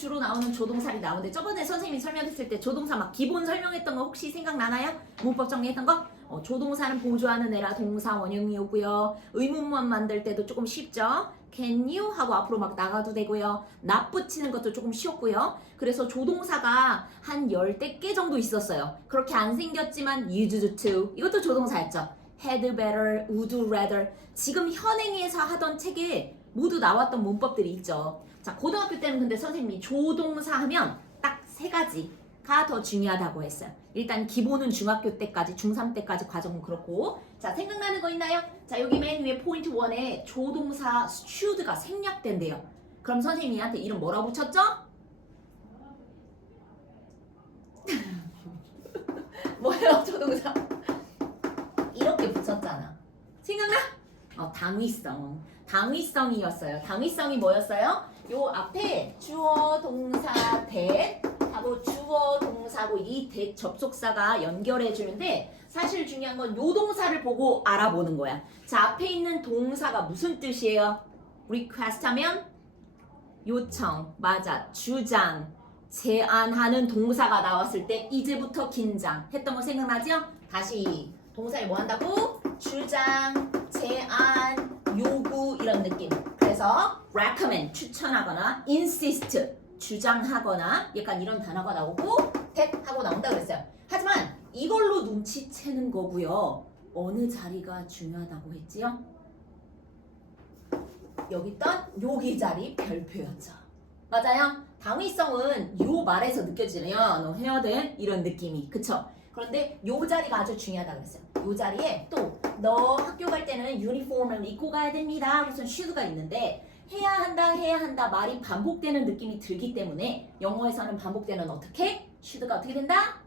주로 나오는 조동사리 나오는데 저번에 선생님이 설명했을 때 조동사 막 기본 설명했던 거 혹시 생각나나요? 문법 정리했던 거? 어, 조동사는 보조하는 애라 동사 원형이 오고요. 의문문 만들 때도 조금 쉽죠? Can you? 하고 앞으로 막 나가도 되고요. 납 붙이는 것도 조금 쉬웠고요. 그래서 조동사가 한 열대 개 정도 있었어요. 그렇게 안 생겼지만 used to 이것도 조동사였죠. had better, would rather 지금 현행에서 하던 책에 모두 나왔던 문법들이 있죠. 자, 고등학교 때는 근데 선생님이 조동사 하면 딱 세 가지가 더 중요하다고 했어요. 일단 기본은 중학교 때까지, 중3 때까지 과정은 그렇고. 자, 생각나는 거 있나요? 자, 여기 맨 위에 포인트 1에 조동사 should가 생략된대요. 그럼 선생님이한테 이름 뭐라 붙였죠? 뭐예요, 조동사? 이렇게 붙였잖아. 생각나? 어, 당위성. 당위성이었어요. 당위성이 뭐였어요? 요 앞에 주어, 동사, 대 하고 주어, 동사고 이대 접속사가 연결해 주는데 사실 중요한 건 요 동사를 보고 알아보는 거야. 자, 앞에 있는 동사가 무슨 뜻이에요? request 하면 요청, 맞아, 주장, 제안하는 동사가 나왔을 때 이제부터 긴장 했던 거 생각나죠? 다시 동사에 뭐 한다고? 주장, 제안, 요구 이런 느낌. 그래서 recommend 추천하거나 insist 주장하거나 약간 이런 단어가 나오고 that 하고 나온다 그랬어요. 하지만 이걸로 눈치채는 거고요. 어느 자리가 중요하다고 했지요? 여기 있던 여기 자리 별표였죠. 맞아요? 당위성은 요 말에서 느껴지네요. 너 해야 돼? 이런 느낌이. 그쵸? 그런데 요 자리가 아주 중요하다 그랬어요. 요 자리에 또 너 학교 갈 때는 유니폼을 입고 가야 됩니다. 그래서 슈드가 있는데 해야 한다 해야 한다 말이 반복되는 느낌이 들기 때문에 영어에서는 반복되는 어떻게? 슈드가 어떻게 된다?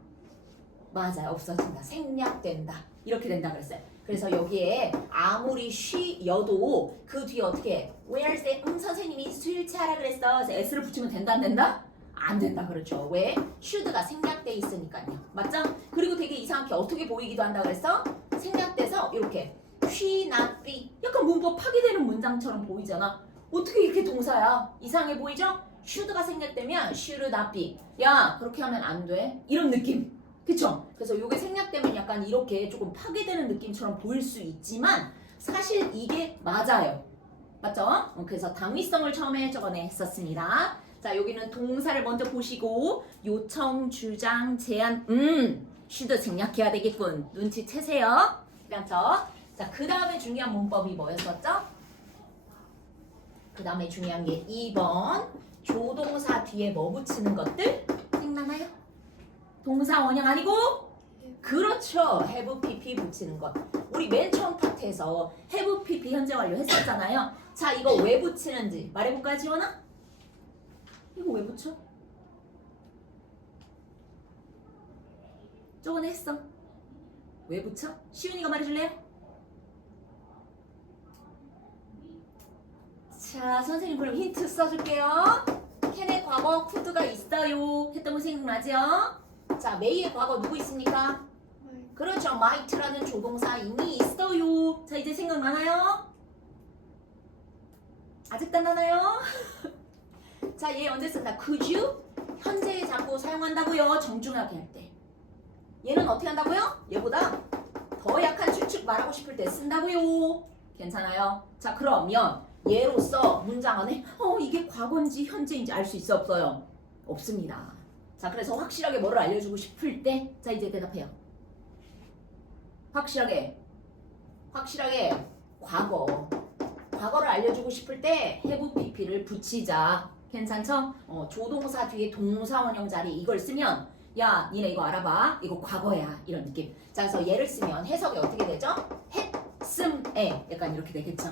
맞아요. 없어진다. 생략된다. 이렇게 된다 그랬어요. 그래서 여기에 아무리 쉬여도 그 뒤에 어떻게 where's the 음 선생님이 수일치하라 그랬어. 그래서 s를 붙이면 된다 안 된다? 안 된다 그렇죠. 왜? should가 생략돼 있으니까요. 맞죠? 그리고 되게 이상하게 어떻게 보이기도 한다 그랬어? 생략돼서 이렇게 she not be 약간 문법 파괴되는 문장처럼 보이잖아. 어떻게 이렇게 동사야? 이상해 보이죠? should가 생략되면 should not be 야 그렇게 하면 안 돼. 이런 느낌. 그쵸? 그래서 이게 생략되면 약간 이렇게 조금 파괴되는 느낌처럼 보일 수 있지만 사실 이게 맞아요. 맞죠? 어, 그래서 당위성을 처음에 저번에 했었습니다. 자, 여기는 동사를 먼저 보시고 요청, 주장, 제안, 음, 쉬도 생략해야 되겠군. 눈치채세요. 그렇죠? 자, 그 다음에 중요한 문법이 뭐였었죠? 그 다음에 중요한 게 2번 조동사 뒤에 뭐 붙이는 것들 생각나나요? 동사 원형 아니고 그렇죠. have pp 붙이는 것. 우리 맨 처음 파트에서 have pp 현재 완료 했었잖아요. 자, 이거 왜 붙이는지 말해볼까요, 지원아? 이거 왜 붙여? 저번에 했어. 왜 붙여? 시윤이가 말해줄래요? 자, 선생님 그럼 힌트 써줄게요. 캔의 과거 쿠드가 있어요. 했던 거 생각나죠? 자, 메이의 과거 누구 있습니까? 그렇죠. might라는 조동사 이미 있어요. 자, 이제 생각나나요? 아직도 안 나나요? 자, 얘 언제 쓴다? could you? 현재에 자꾸 사용한다고요. 정중하게 할 때. 얘는 어떻게 한다고요? 얘보다 더 약한 추측 말하고 싶을 때 쓴다고요. 괜찮아요? 자, 그러면 얘로서 문장 안에 어, 이게 과거인지 현재인지 알 수 있어 없어요? 없습니다. 자, 그래서 확실하게 뭐를 알려주고 싶을 때, 자, 이제 대답해요. 확실하게, 확실하게 과거, 과거를 알려주고 싶을 때 have pp를 붙이자. 괜찮죠? 어, 조동사 뒤에 동사 원형 자리 이걸 쓰면 야, 니네 이거 알아봐. 이거 과거야. 이런 느낌. 자, 그래서 얘를 쓰면 해석이 어떻게 되죠? 했음에 약간 이렇게 되겠죠.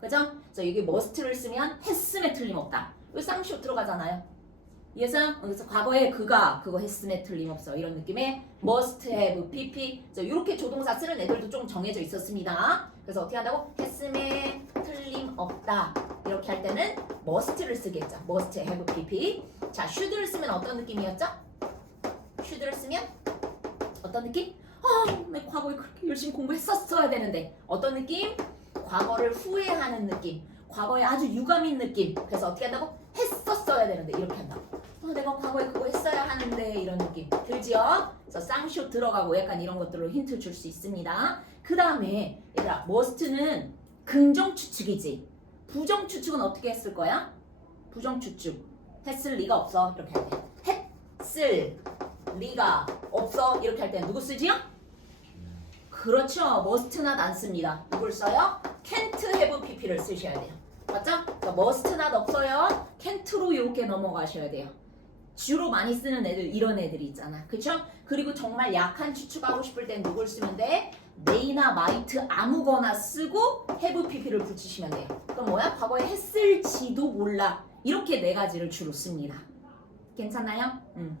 그죠? 그래서 여기 must를 쓰면 했음에 틀림없다. 이 쌍쇼 들어가잖아요. 이해서 그래서 과거에 그가 그거 했음에 틀림없어 이런 느낌의 must have, pp 이렇게 조동사 쓰는 애들도 좀 정해져 있었습니다. 그래서 어떻게 한다고? 했음에 틀림없다 이렇게 할 때는 must를 쓰겠죠. must have, pp 자 should를 쓰면 어떤 느낌이었죠? should를 쓰면 어떤 느낌? 아, 내 과거에 그렇게 열심히 공부했었어야 되는데 어떤 느낌? 과거를 후회하는 느낌 과거에 아주 유감인 느낌 그래서 어떻게 한다고? 했었어야 되는데 이렇게 한다고 되겠죠? 그래서 쌍쇼 들어가고 약간 이런 것들로 힌트 줄 수 있습니다. 그 다음에 얘들아 must는 긍정 추측이지. 부정 추측은 어떻게 했을 거야? 부정 추측 했을 리가 없어 이렇게 할 때. 했을 리가 없어 이렇게 할 때 누구 쓰지요? 그렇죠. must not 안 씁니다. 누굴 써요? can't have pp를 쓰셔야 돼요. 맞죠? 그러니까 must not 없어요. can't로 이렇게 넘어가셔야 돼요. 주로 많이 쓰는 애들 이런 애들이 있잖아. 그쵸? 그리고 정말 약한 추측하고 싶을 땐 누굴 쓰면 돼? may나 might 아무거나 쓰고 have pp를 붙이시면 돼요. 그럼 뭐야? 과거에 했을지도 몰라. 이렇게 네 가지를 주로 씁니다. 괜찮나요? 음.